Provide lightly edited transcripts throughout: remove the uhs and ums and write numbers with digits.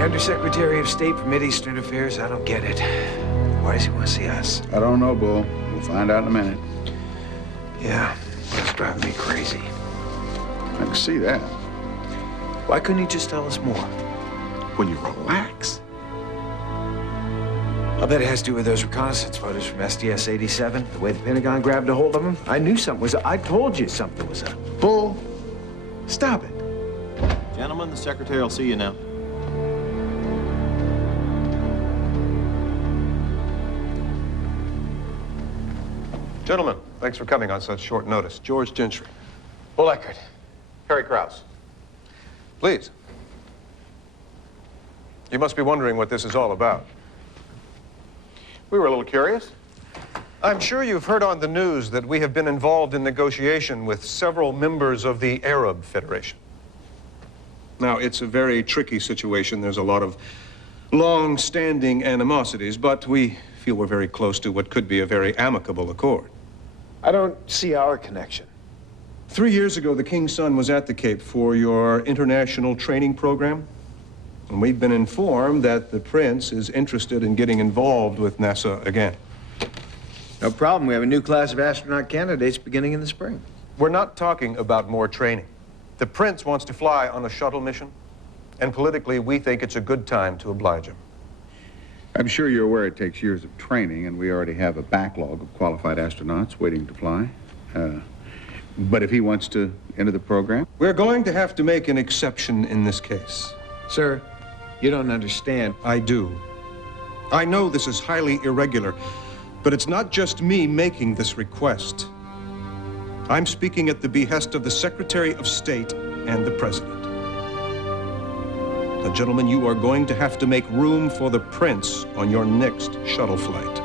The Undersecretary of State for Mideastern Affairs, I don't get it. Why does he want to see us? I don't know, Bull. We'll find out in a minute. Yeah, that's driving me crazy. I can see that. Why couldn't he just tell us more? When you relax. I'll bet it has to do with those reconnaissance photos from SDS-87, the way the Pentagon grabbed a hold of them. I knew something was up. I told you something was up. Bull, stop it. Gentlemen, the secretary will see you now. Gentlemen, thanks for coming on such short notice. George Gentry. Bull Eckert. Harry Krause. Please. You must be wondering what this is all about. We were a little curious. I'm sure you've heard on the news that we have been involved in negotiation with several members of the Arab Federation. Now, it's a very tricky situation. There's a lot of long-standing animosities, but we feel we're very close to what could be a very amicable accord. I don't see our connection. 3 years ago, the King's Son was at the Cape for your international training program. And we've been informed that the Prince is interested in getting involved with NASA again. No problem. We have a new class of astronaut candidates beginning in the spring. We're not talking about more training. The Prince wants to fly on a shuttle mission, and politically, we think it's a good time to oblige him. I'm sure you're aware it takes years of training, and we already have a backlog of qualified astronauts waiting to fly. But if he wants to enter the program? We're going to have to make an exception in this case. Sir, you don't understand. I do. I know this is highly irregular, but it's not just me making this request. I'm speaking at the behest of the Secretary of State and the President. Now, gentlemen, you are going to have to make room for the Prince on your next shuttle flight.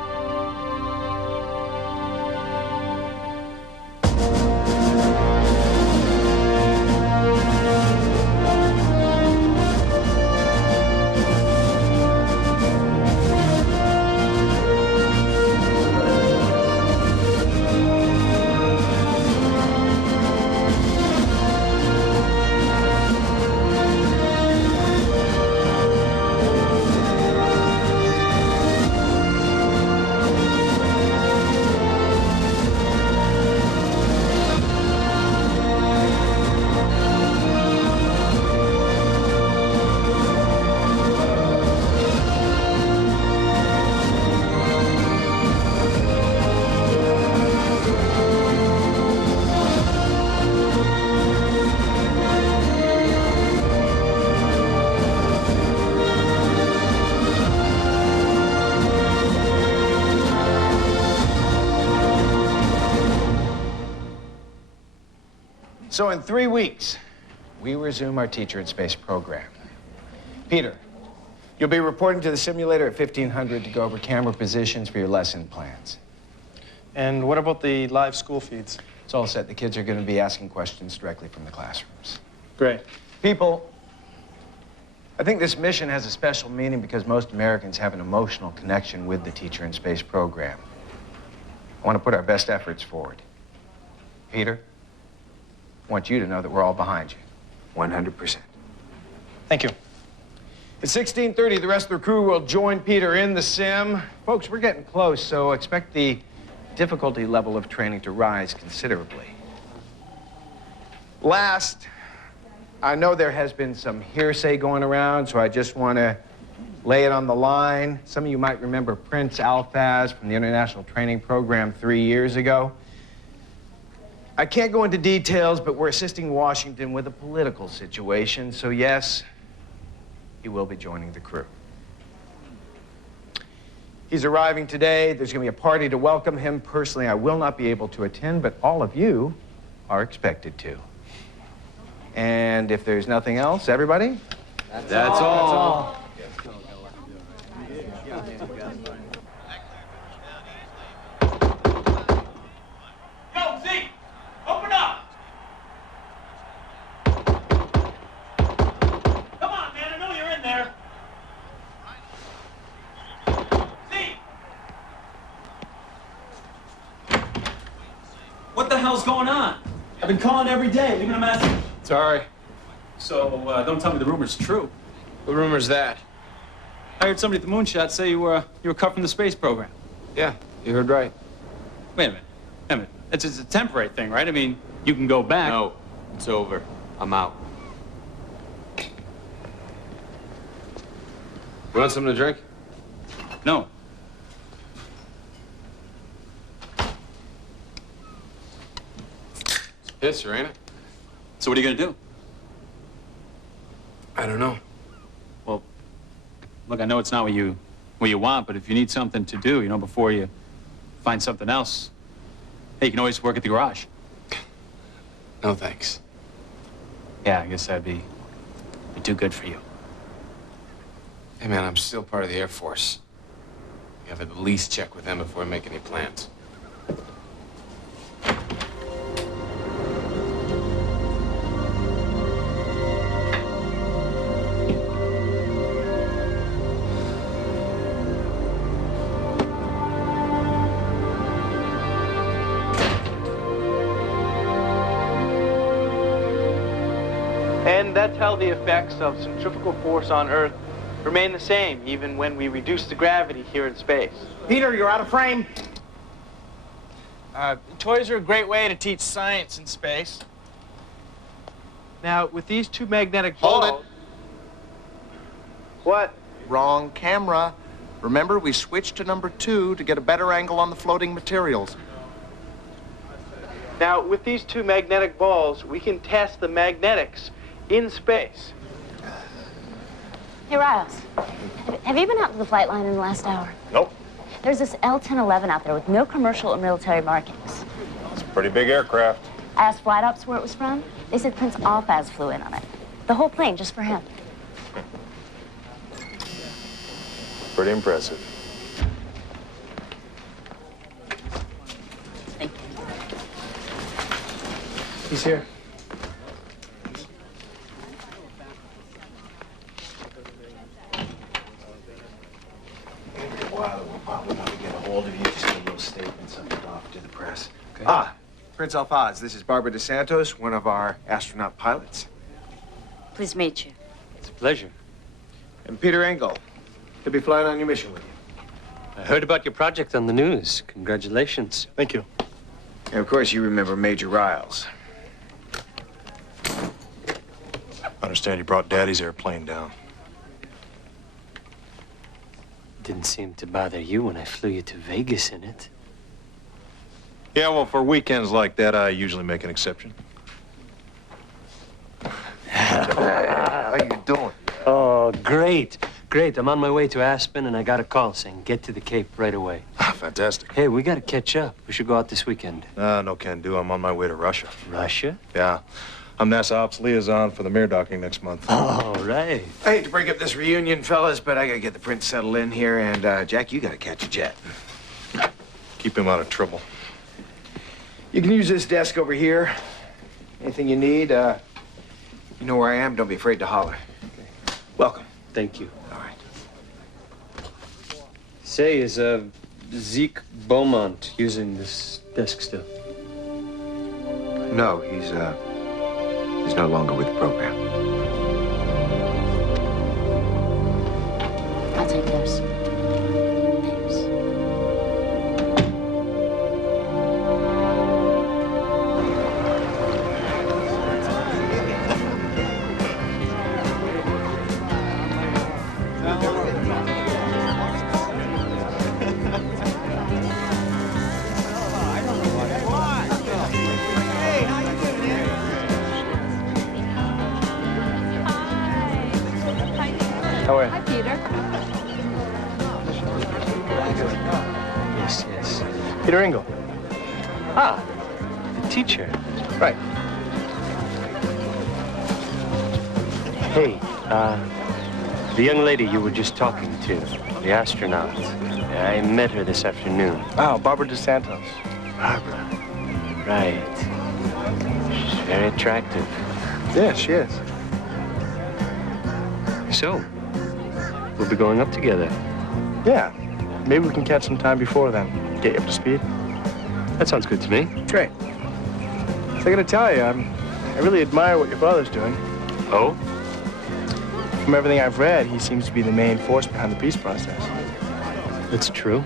So in 3 weeks, we resume our Teacher in Space program. Peter, you'll be reporting to the simulator at 1500 to go over camera positions for your lesson plans. And what about the live school feeds? It's all set. The kids are going to be asking questions directly from the classrooms. Great. People, I think this mission has a special meaning because most Americans have an emotional connection with the Teacher in Space program. I want to put our best efforts forward. Peter, I want you to know that we're all behind you. 100%. Thank you. At 16:30, the rest of the crew will join Peter in the sim. Folks, we're getting close, so expect the difficulty level of training to rise considerably. Last, I know there has been some hearsay going around, so I just want to lay it on the line. Some of you might remember Prince Alphaz from the International Training Program 3 years ago. I can't go into details, but we're assisting Washington with a political situation, so yes, he will be joining the crew. He's arriving today. There's going to be a party to welcome him. Personally, I will not be able to attend, but all of you are expected to. And if there's nothing else, everybody? That's all. What the hell's going on? I've been calling every day, leaving a message. Sorry. So, don't tell me the rumor's true. The rumor's that I heard somebody at the Moonshot say you were cut from the space program. Yeah, you heard right. Wait a minute. Wait a minute. It's a temporary thing, right? I mean, you can go back. No, it's over. I'm out. You want something to drink? No. Yes, sir, ain't it? So what are you gonna do? I don't know. Well, look, I know it's not what you want, but if you need something to do, you know, before you find something else, hey, you can always work at the garage. No, thanks. Yeah, I guess that'd be too good for you. Hey, man, I'm still part of the Air Force. You have to at least check with them before we make any plans. And that's how the effects of centrifugal force on Earth remain the same, even when we reduce the gravity here in space. Peter, you're out of frame. Toys are a great way to teach science in space. Now, with these two magnetic balls... Hold it. What? Wrong camera. Remember, we switched to number 2 to get a better angle on the floating materials. Now, with these two magnetic balls, we can test the magnetics in space. Hey, Riles, have you been out to the flight line in the last hour? Nope. There's this L-1011 out there with no commercial or military markings. It's a pretty big aircraft. I asked flight ops where it was from. They said Prince Alphaz flew in on it. The whole plane just for him. Pretty impressive. Thank you. He's here. We'll probably want to get a hold of you, just get a little statement, something off to the press. Okay? Ah, Prince Alphaz, this is Barbara DeSantos, one of our astronaut pilots. Pleased to meet you. It's a pleasure. And Peter Engel. He'll be flying on your mission with you. I heard about your project on the news. Congratulations. Thank you. And of course, you remember Major Riles. I understand you brought Daddy's airplane down. Didn't seem to bother you when I flew you to Vegas in it. Yeah, well, for weekends like that, I usually make an exception. How you doing? Oh, great. Great. I'm on my way to Aspen, and I got a call saying get to the Cape right away. Fantastic. Hey, we got to catch up. We should go out this weekend. No can do. I'm on my way to Russia. Russia? Yeah. I'm NASA Ops Liaison for the Mir docking next month. Oh, right. I hate to break up this reunion, fellas, but I gotta get the prince settled in here, and Jack, you gotta catch a jet. Keep him out of trouble. You can use this desk over here. Anything you need, you know where I am. Don't be afraid to holler. Okay. Welcome. Thank you. All right. Say, is Zeke Beaumont using this desk still? No, he's no longer with the program. I'll take those. Thanks. How are you? Hi, Peter. Yes. Peter Engel. Ah, the teacher. Right. Hey, the young lady you were just talking to, the astronaut. I met her this afternoon. Oh, Barbara DeSantos. Barbara. Right. She's very attractive. Yeah, she is. So, we'll be going up together. Yeah. Maybe we can catch some time before then. Get you up to speed. That sounds good to me. Great. So I gotta tell you, I really admire what your father's doing. Oh? From everything I've read, he seems to be the main force behind the peace process. That's true.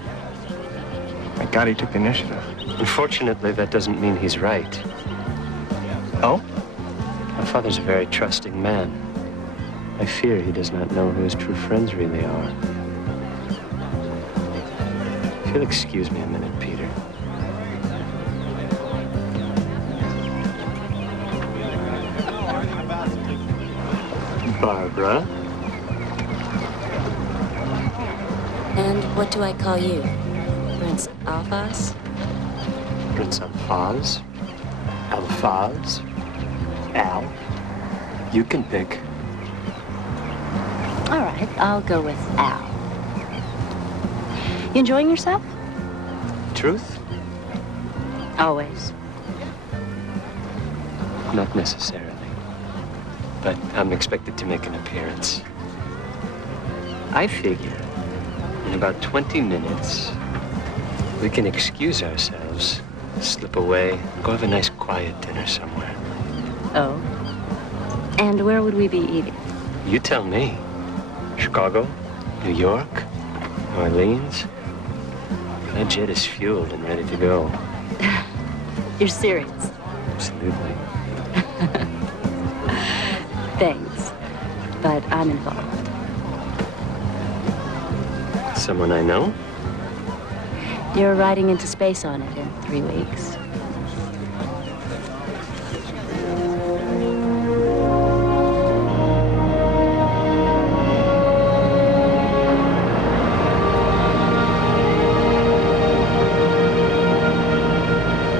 Thank God he took the initiative. Unfortunately, that doesn't mean he's right. Oh? My father's a very trusting man. I fear he does not know who his true friends really are. If you'll excuse me a minute, Peter. Barbara? And what do I call you? Prince Alphas? Prince Alphas? Alphas? Al? You can pick. All right, I'll go with Al. You enjoying yourself? Truth? Always. Not necessarily. But I'm expected to make an appearance. I figure in about 20 minutes, we can excuse ourselves, slip away, and go have a nice quiet dinner somewhere. Oh? And where would we be eating? You tell me. Chicago? New York? New Orleans? My jet is fueled and ready to go. You're serious? Absolutely. Thanks, but I'm involved. Someone I know? You're riding into space on it in 3 weeks.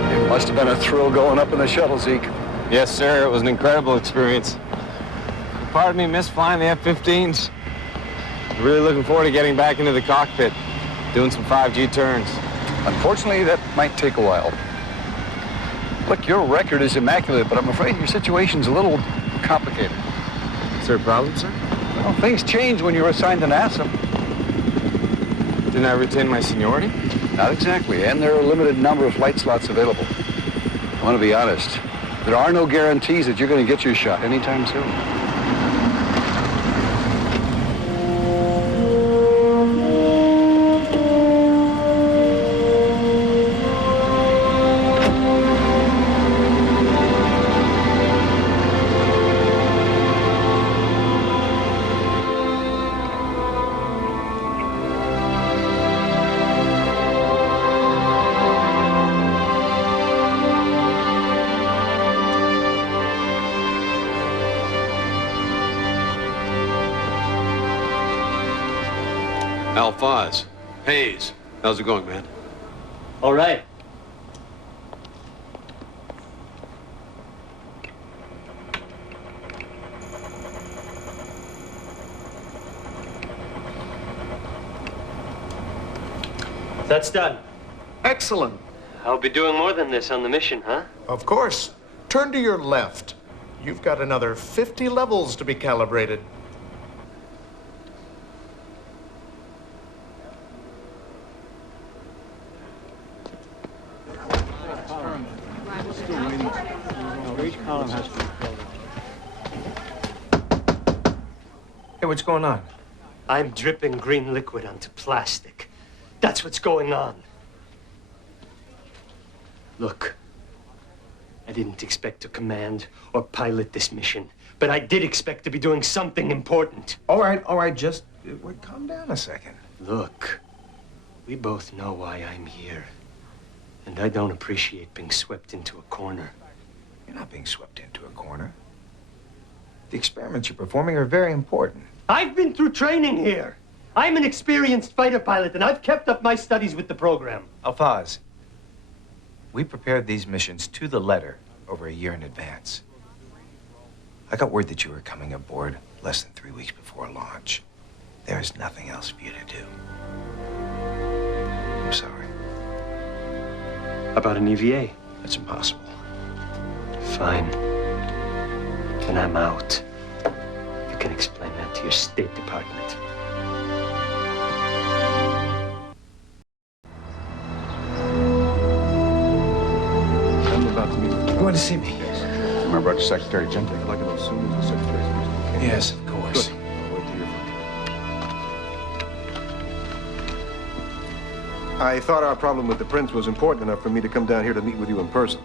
It must have been a thrill going up in the shuttle, Zeke. Yes, sir. It was an incredible experience. Part of me missed flying the F-15s. Really looking forward to getting back into the cockpit, doing some 5G turns. Unfortunately, that might take a while. Look, your record is immaculate, but I'm afraid your situation's a little complicated. Is there a problem, sir? Well, things change when you're assigned to NASA. Didn't I retain my seniority? Not exactly, and there are a limited number of flight slots available. I want to be honest. There are no guarantees that you're going to get your shot anytime soon. Alphas. Hayes. How's it going, man? All right. That's done. Excellent. I'll be doing more than this on the mission, huh? Of course. Turn to your left. You've got another 50 levels to be calibrated. Hey, what's going on? I'm dripping green liquid onto plastic. That's what's going on. Look, I didn't expect to command or pilot this mission, but I did expect to be doing something important. All right, just calm down a second. Look, we both know why I'm here, and I don't appreciate being swept into a corner. You're not being swept into a corner. The experiments you're performing are very important. I've been through training here. I'm an experienced fighter pilot, and I've kept up my studies with the program. Alphas, we prepared these missions to the letter over a year in advance. I got word that you were coming aboard less than 3 weeks before launch. There's nothing else for you to do. I'm sorry. About an EVA? That's impossible. Fine. Then I'm out. You can explain that to your State Department. I'm about to meet with you. You want to see me? Remember, Secretary Jen, take a look at those soon as the Secretary's meeting. Yes, of course. Good. I thought our problem with the prince was important enough for me to come down here to meet with you in person.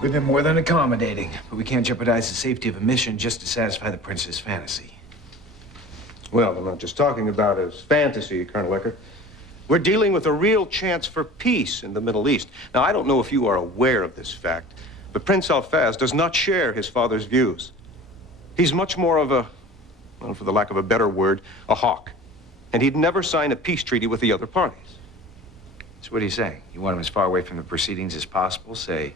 We've been more than accommodating, but we can't jeopardize the safety of a mission just to satisfy the prince's fantasy. Well, I'm not just talking about his fantasy, Colonel Eckert. We're dealing with a real chance for peace in the Middle East. Now, I don't know if you are aware of this fact, but Prince Alphaz does not share his father's views. He's much more of a, well, for the lack of a better word, a hawk. And he'd never sign a peace treaty with the other parties. So what are you saying? You want him as far away from the proceedings as possible, say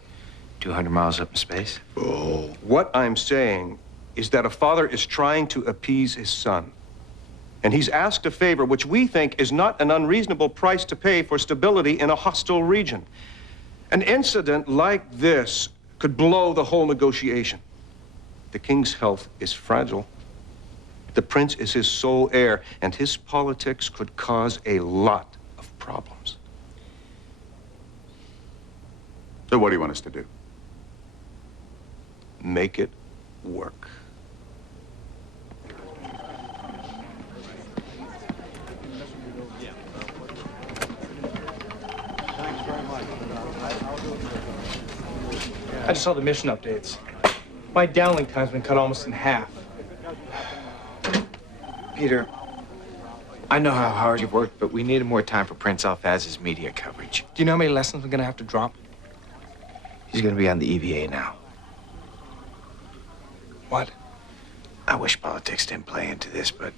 200 miles up in space? Oh. What I'm saying is that a father is trying to appease his son. And he's asked a favor which we think is not an unreasonable price to pay for stability in a hostile region. An incident like this could blow the whole negotiation. The king's health is fragile. The prince is his sole heir, and his politics could cause a lot of problems. So what do you want us to do? Make it work. I just saw the mission updates. My downlink time's been cut almost in half. Peter, I know how hard you've worked, but we needed more time for Prince Alphaz's media coverage. Do you know how many lessons I'm gonna have to drop? He's gonna be on the EVA now. What? I wish politics didn't play into this, but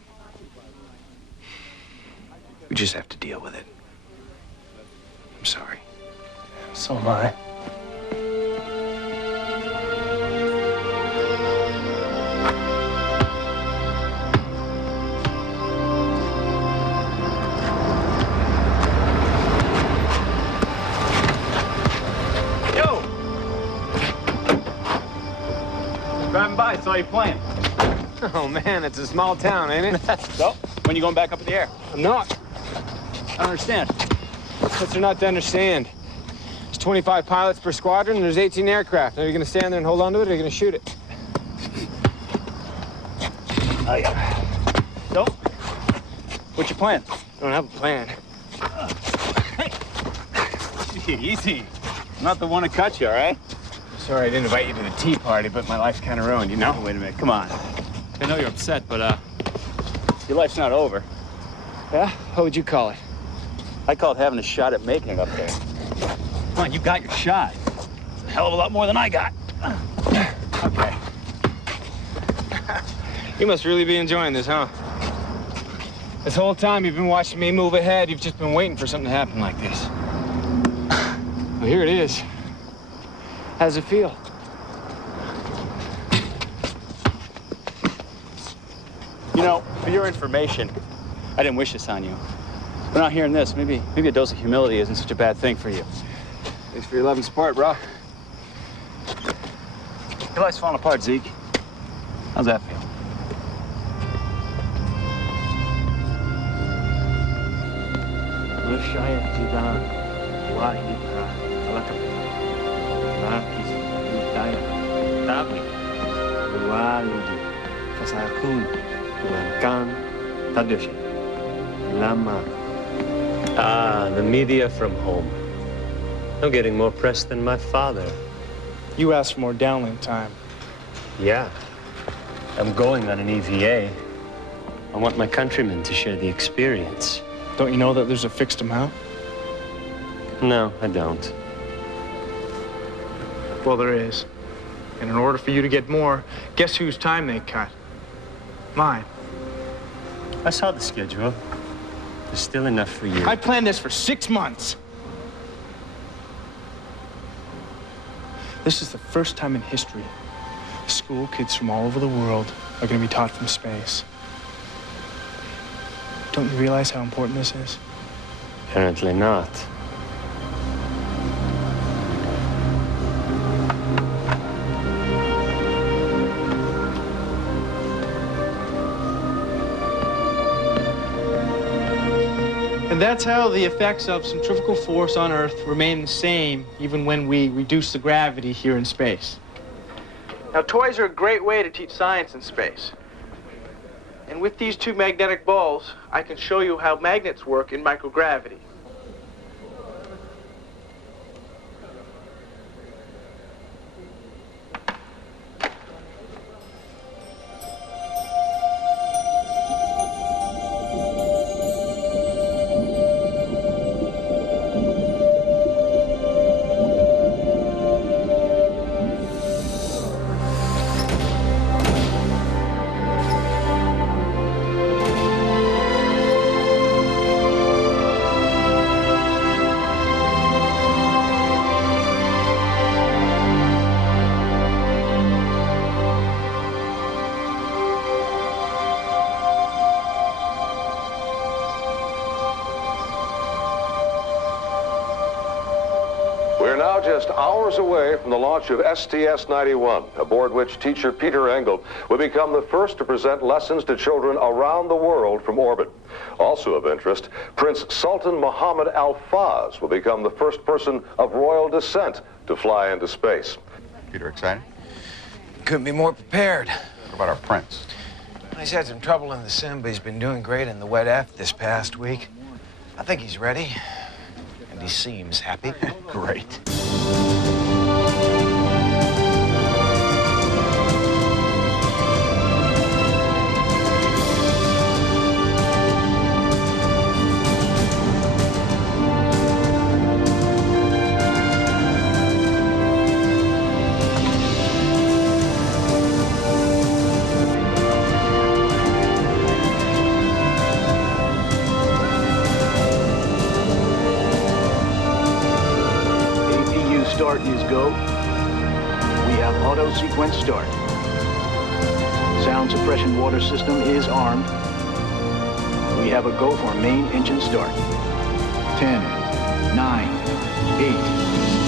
we just have to deal with it. I'm sorry. So am I. Driving by, saw you playing. Oh, man, it's a small town, ain't it? So, when you going back up in the air? I'm not. I don't understand. What's there not to understand? There's 25 pilots per squadron, and there's 18 aircraft. Now, you're going to stand there and hold on to it, or you're going to shoot it? Oh, yeah. So, what's your plan? I don't have a plan. Gee, easy. I'm not the one to cut you, all right? Sorry I didn't invite you to the tea party, but my life's kind of ruined, you know? Oh, wait a minute, come on. I know you're upset, but, your life's not over. Yeah? How would you call it? I call it having a shot at making it up there. Come on, you got your shot. It's a hell of a lot more than I got. Okay. You must really be enjoying this, huh? This whole time you've been watching me move ahead, you've just been waiting for something to happen like this. Well, here it is. How does it feel? You know, for your information, I didn't wish this on you. But not hearing this, maybe a dose of humility isn't such a bad thing for you. Thanks for your love and support, bro. Your life's falling apart, Zeke. How's that feel? Ah, the media from home. I'm getting more press than my father. You asked for more downlink time. Yeah. I'm going on an EVA. I want my countrymen to share the experience. Don't you know that there's a fixed amount? No, I don't. Well, there is. And in order for you to get more, guess whose time they cut? Mine. I saw the schedule. There's still enough for you. I planned this for 6 months. This is the first time in history school kids from all over the world are going to be taught from space. Don't you realize how important this is? Apparently not. And that's how the effects of centrifugal force on Earth remain the same even when we reduce the gravity here in space. Now, toys are a great way to teach science in space. And with these two magnetic balls, I can show you how magnets work in microgravity. just hours away from the launch of STS-91, aboard which teacher Peter Engel will become the first to present lessons to children around the world from orbit. Also of interest, Prince Sultan Mohammed Al Faz will become the first person of royal descent to fly into space. Peter, excited? Couldn't be more prepared. What about our prince? He's had some trouble in the sim, but he's been doing great in the wet F this past week. I think he's ready, and he seems happy. Great. Start is go. We have auto sequence start. Sound suppression water system is armed. We have a go for main engine start. 10, 9, 8,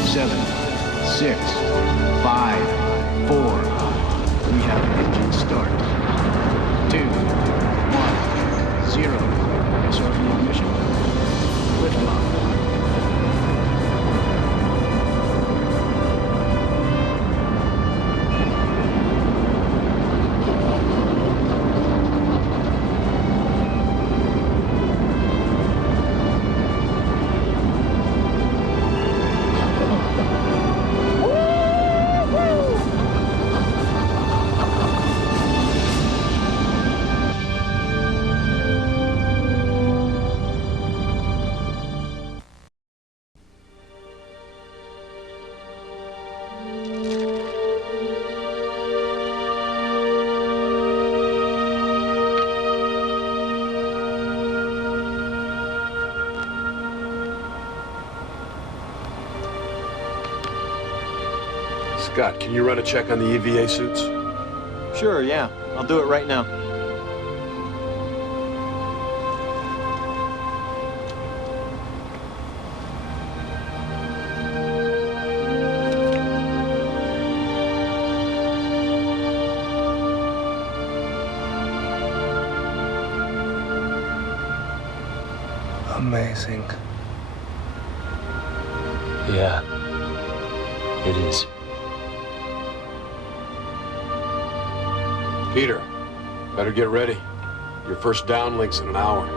7, 6, 5, 4. We have engine start. 2, 1, 0. SRV ignition. Liftoff. Scott, can you run a check on the EVA suits? Sure, yeah. I'll do it right now. Amazing. Yeah, it is. Peter, better get ready. Your first downlink's in an hour.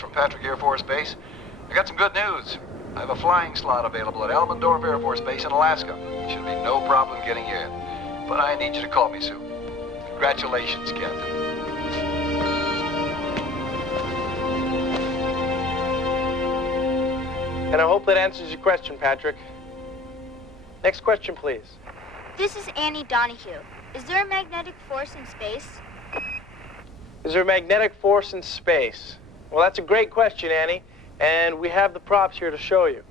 From Patrick Air Force Base. I got some good news. I have a flying slot available at Elmendorf Air Force Base in Alaska. Should be no problem getting you in. But I need you to call me soon. Congratulations, Captain. And I hope that answers your question, Patrick. Next question, please. This is Annie Donahue. Is there a magnetic force in space? Is there a magnetic force in space? Well, that's a great question, Annie, and we have the props here to show you.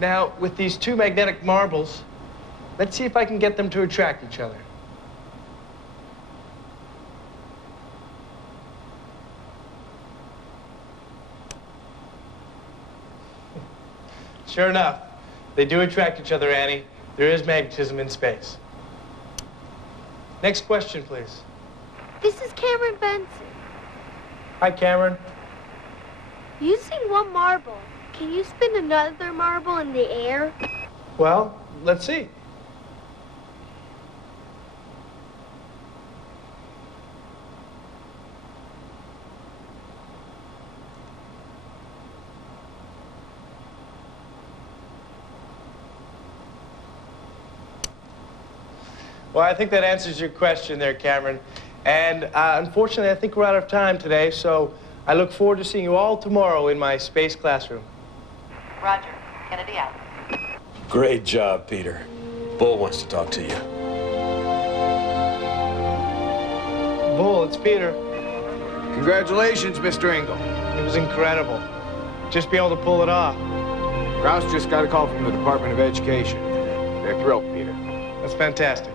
Now, with these two magnetic marbles, let's see if I can get them to attract each other. Sure enough, they do attract each other, Annie. There is magnetism in space. Next question, please. This is Cameron Bernsen. Hi, Cameron. Using one marble, can you spin another marble in the air? Well, let's see. Well, I think that answers your question there, Cameron. And unfortunately, I think we're out of time today, so I look forward to seeing you all tomorrow in my space classroom. Roger. Kennedy out. Great job, Peter. Bull wants to talk to you. Bull, it's Peter. Congratulations, Mr. Engel. It was incredible. Just be able to pull it off. Rouse just got a call from the Department of Education. They're thrilled, Peter. That's fantastic.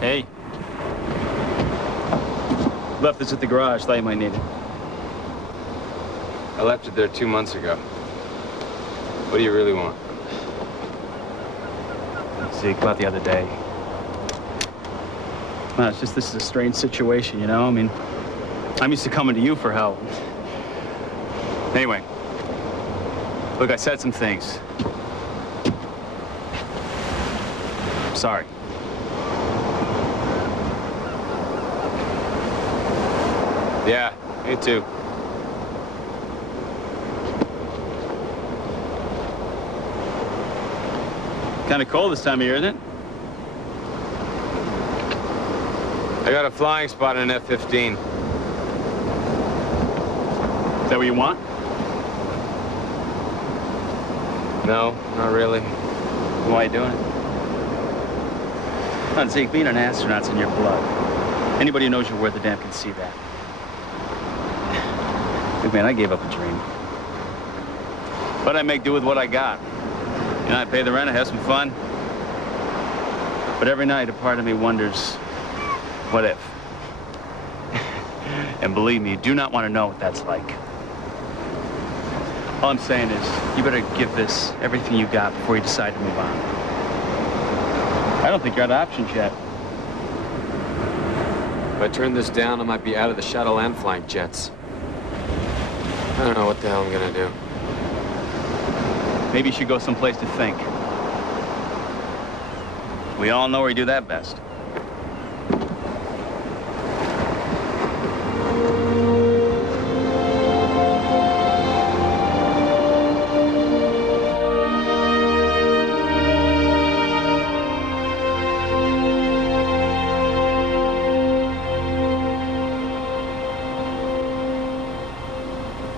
Hey. Left this at the garage. Thought you might need it. I left it there 2 months ago. What do you really want? See, come out the other day. No, it's just this is a strange situation, you know? I mean, I'm used to coming to you for help. Anyway, look, I said some things. I'm sorry. Yeah, me too. Kind of cold this time of year, isn't it? I got a flying spot in an F-15. Is that what you want? No, not really. Why are you doing it? Come on, Zeke, being an astronaut's in your blood. Anybody who knows your worth a damn can see that. Look, man, I gave up a dream. But I make do with what I got. You know, I pay the rent, I have some fun. But every night, a part of me wonders, what if? And believe me, you do not want to know what that's like. All I'm saying is, you better give this everything you got before you decide to move on. I don't think you're out of options yet. If I turn this down, I might be out of the shuttle and flying jets. I don't know what the hell I'm gonna do. Maybe you should go someplace to think. We all know where you do that best.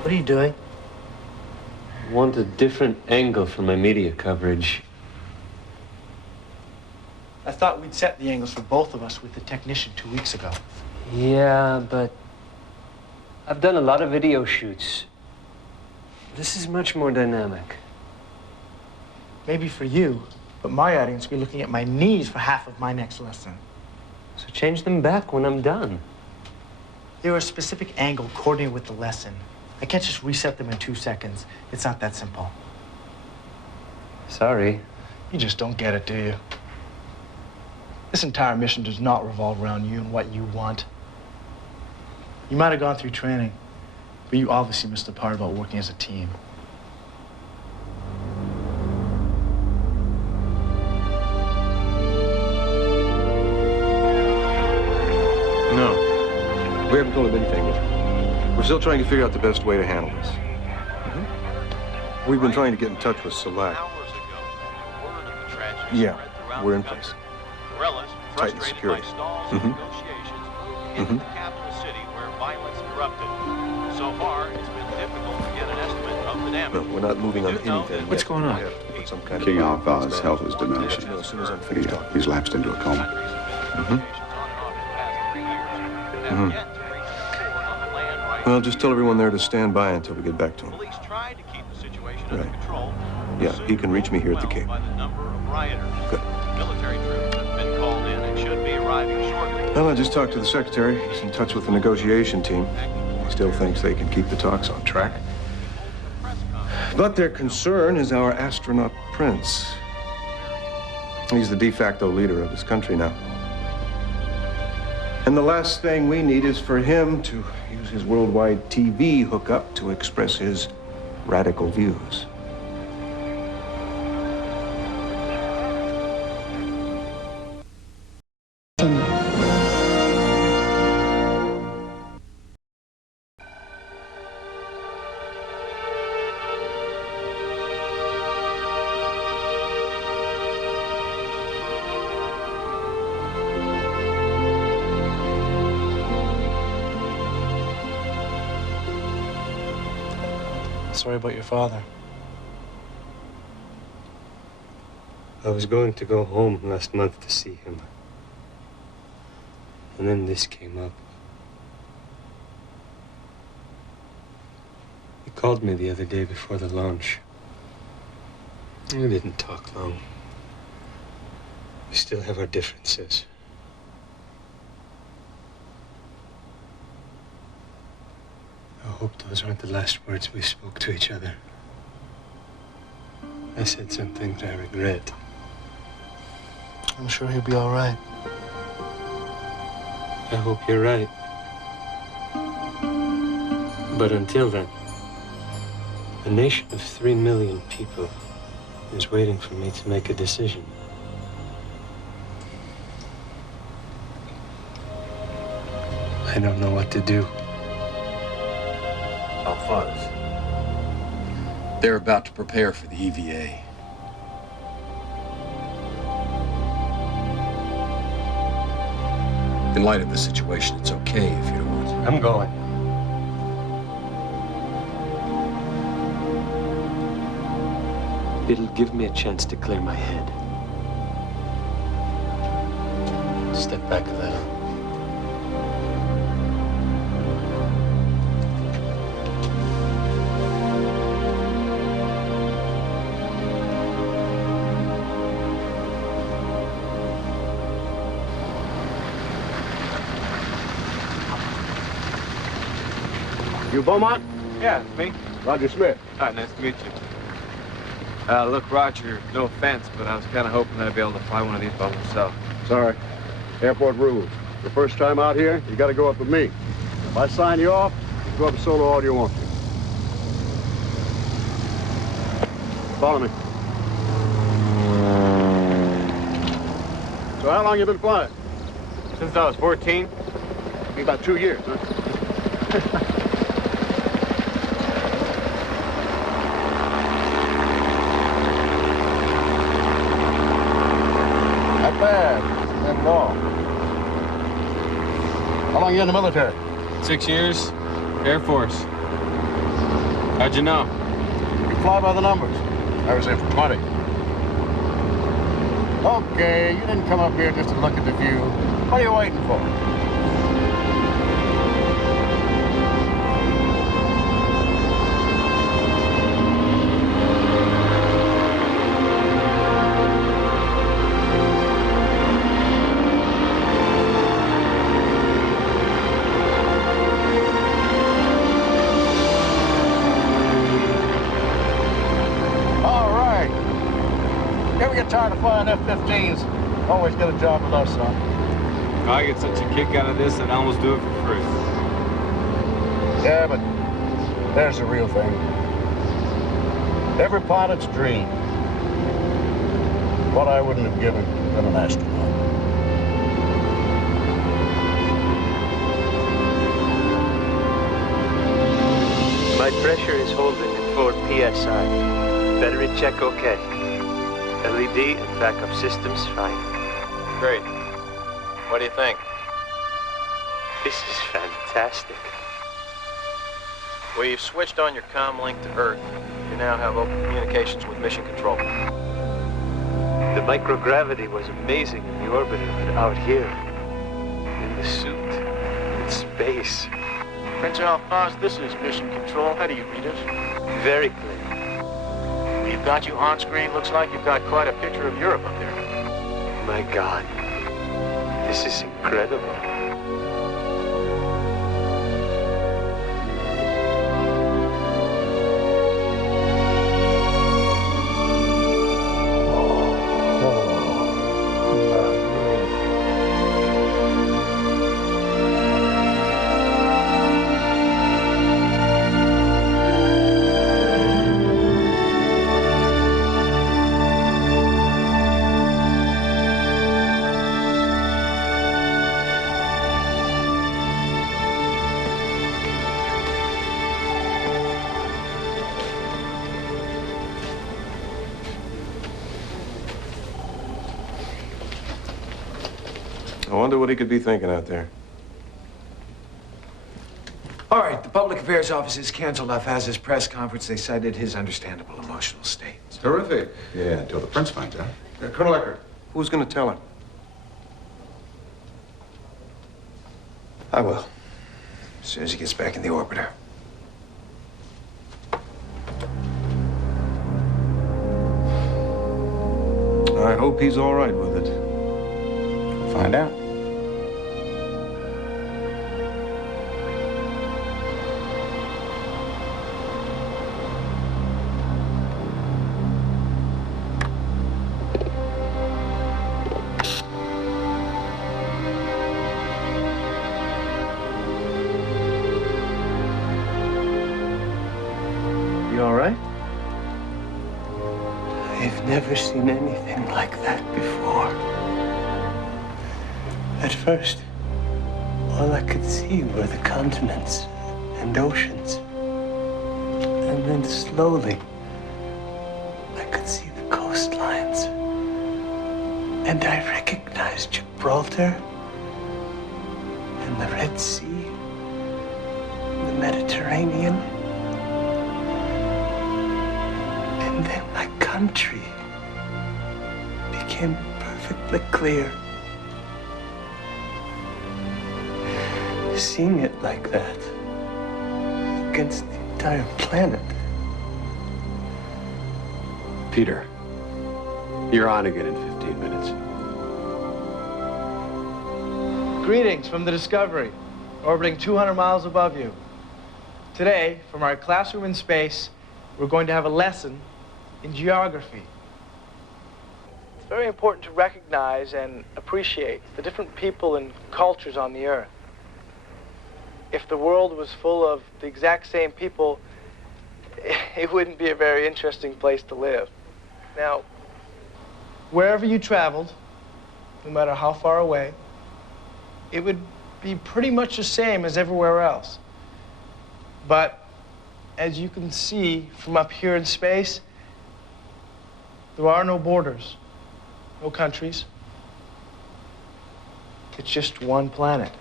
What are you doing? I want a different angle for my media coverage. I thought we'd set the angles for both of us with the technician 2 weeks ago. Yeah, but I've done a lot of video shoots. This is much more dynamic. Maybe for you, but my audience will be looking at my knees for half of my next lesson. So change them back when I'm done. There are a specific angle coordinated with the lesson. I can't just reset them in 2 seconds. It's not that simple. Sorry. You just don't get it, do you? This entire mission does not revolve around you and what you want. You might have gone through training, but you obviously missed the part about working as a team. No. We haven't told him anything yet. We're still trying to figure out the best way to handle this. We've been trying to get in touch with Select. Yeah, we're in place. Tighten security. In the capital city where violence erupted. So far, it's been difficult to get an estimate of the damage. No, we're not moving on anything. What's going on? Some kind King of Alpha's health is diminishing. as soon as I'm finished talking. He's lapsed into a coma. Well, just tell everyone there to stand by until we get back to him. Police tried to keep the situation Right. under control. Yeah, he can reach me here at the Cape. By the number of rioters. Good. Military troops have been called in and should be arriving shortly. Well, I just talked to the secretary. He's in touch with the negotiation team. He still thinks they can keep the talks on track. But their concern is our astronaut prince. He's the de facto leader of his country now. And the last thing we need is for him to use his worldwide TV hookup to express his radical views. Sorry about your father. I was going to go home last month to see him. And then this came up. He called me the other day before the launch. We didn't talk long. We still have our differences. I hope those aren't the last words we spoke to each other. I said some things I regret. I'm sure he'll be all right. I hope you're right. But until then, a nation of 3 million people is waiting for me to make a decision. I don't know what to do. Alphonse. They're about to prepare for the EVA. In light of the situation, it's okay if you don't want to. I'm going. It'll give me a chance to clear my head. Step back a little. You Beaumont? Yeah, it's me. Roger Smith. Hi, nice to meet you. Look, Roger, no offense, but I was kind of hoping that I'd be able to fly one of these by myself. Sorry. Airport rules. The first time out here, you got to go up with me. If I sign you off, you can go up solo all you want to. Follow me. So how long you been flying? Since I was 14. Be about 2 years, huh? Not bad. Not at all. How long you in the military? 6 years. Air Force. How'd you know? You fly by the numbers. I was in for 20. Okay, you didn't come up here just to look at the view. What are you waiting for? Tired of flying F-15s. Always get a job with us, son. I get such a kick out of this that I almost do it for free. Yeah, but there's the real thing. Every pilot's dream. What I wouldn't have given than an astronaut. My pressure is holding at 4 psi. Battery check okay. LED and backup systems fine. Great. What do you think? This is fantastic. We've switched on your comm link to Earth. You now have open communications with Mission Control. The microgravity was amazing in the orbiter, but out here, in the suit, in space. Prince Alphonse, this is Mission Control. How do you read us? Very clear. We've got you on screen. Looks like you've got quite a picture of Europe up there. My God, this is incredible. I wonder what he could be thinking out there. All Sorry, the public affairs office has canceled Alfaz's press conference. They cited his understandable emotional state. Terrific. Yeah, until the prince finds out. Colonel Eckert, who's going to tell him? I will. As soon as he gets back in the orbiter. I hope he's all right with it. We'll find out. You all right? I've never seen anything like that before. At first, all I could see were the continents and oceans. And then slowly, I could see the coastlines. And I recognized Gibraltar and the Red Sea, the Mediterranean. And then my country became perfectly clear. Seeing it like that against the entire planet. Peter, you're on again in 15 minutes. Greetings from the Discovery, orbiting 200 miles above you. Today, from our classroom in space, we're going to have a lesson in geography. It's very important to recognize and appreciate the different people and cultures on the Earth. If the world was full of the exact same people, it wouldn't be a very interesting place to live. Now, wherever you traveled, no matter how far away, it would be pretty much the same as everywhere else. But as you can see from up here in space, there are no borders, no countries. It's just one planet.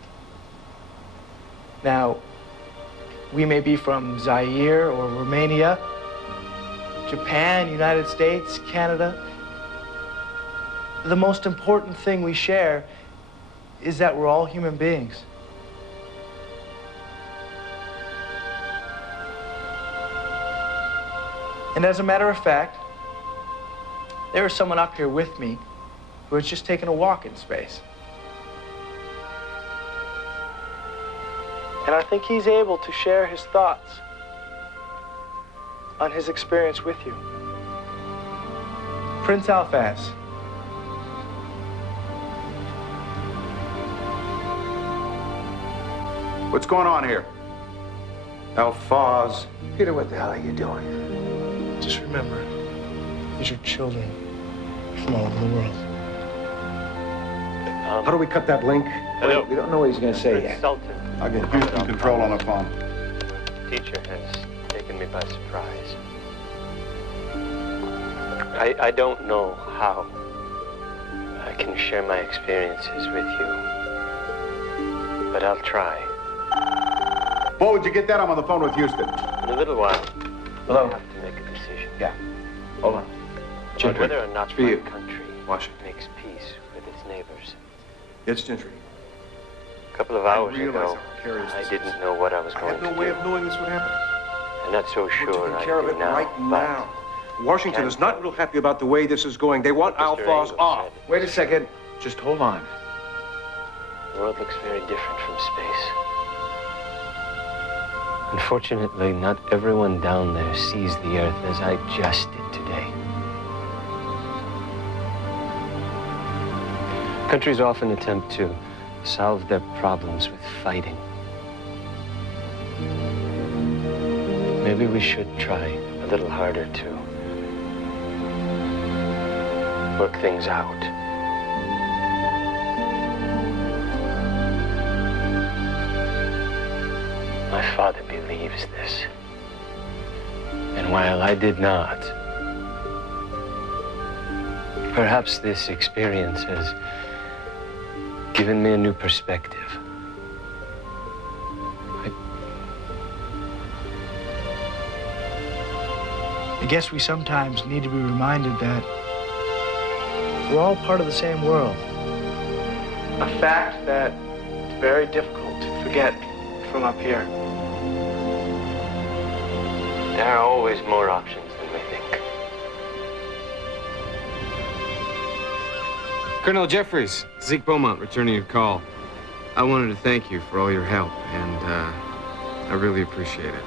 Now, we may be from Zaire or Romania, Japan, United States, Canada. The most important thing we share is that we're all human beings. And as a matter of fact, there is someone up here with me who has just taken a walk in space. And I think he's able to share his thoughts on his experience with you. Prince Alphaz. What's going on here? Alphaz. Peter, what the hell are you doing? Just remember, these are children from all over the world. How do we cut that link? Hello. We don't know what he's going to say yet. Sultan. I'll get Houston control on the phone. Teacher has taken me by surprise. I don't know how I can share my experiences with you, but I'll try. Bo, would you get that? I'm on the phone with Houston. In a little while, Hello? I have to make a decision. Yeah. Hold on. On whether or not for my you. country Washington. makes peace with its neighbors. It's Gentry. A couple of hours realize ago, how precarious I this didn't know what I was I going had no to way do. of knowing this would happen. I'm not so We're sure taking I care of do it now. right now. Washington can't is not real happy about the way this is going. They want Mr. Alphaz Engel off. said Wait a second. Just hold on. The world looks very different from space. Unfortunately, not everyone down there sees the Earth as I just did today. Countries often attempt to solve their problems with fighting. Maybe we should try a little harder to work things out. My father believes this. And while I did not, perhaps this experience has given me a new perspective. I guess we sometimes need to be reminded that we're all part of the same world. A fact that it's very difficult to forget from up here. There are always more options than we think. Colonel Jeffries, Zeke Beaumont returning your call. I wanted to thank you for all your help, and I really appreciate it.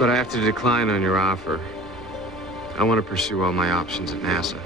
But I have to decline on your offer. I want to pursue all my options at NASA.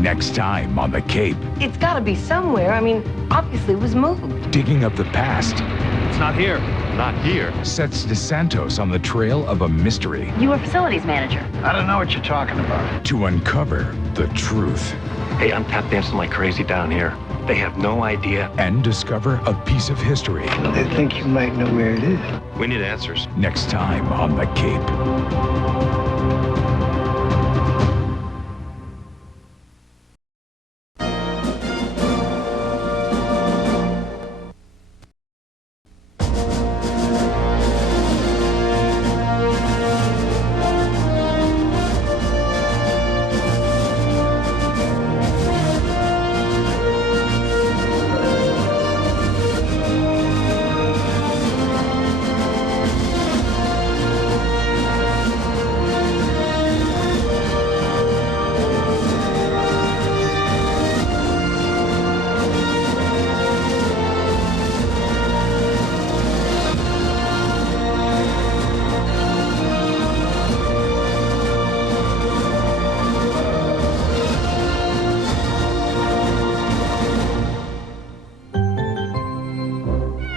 Next time on The Cape. It's got to be somewhere. I mean, obviously it was moved. Digging up the past. It's not here. Not here. Sets DeSantos on the trail of a mystery. You were facilities manager. I don't know what you're talking about. To uncover the truth. Hey, I'm tap dancing like crazy down here. They have no idea. And discover a piece of history. They think you might know where it is. We need answers. Next time on The Cape.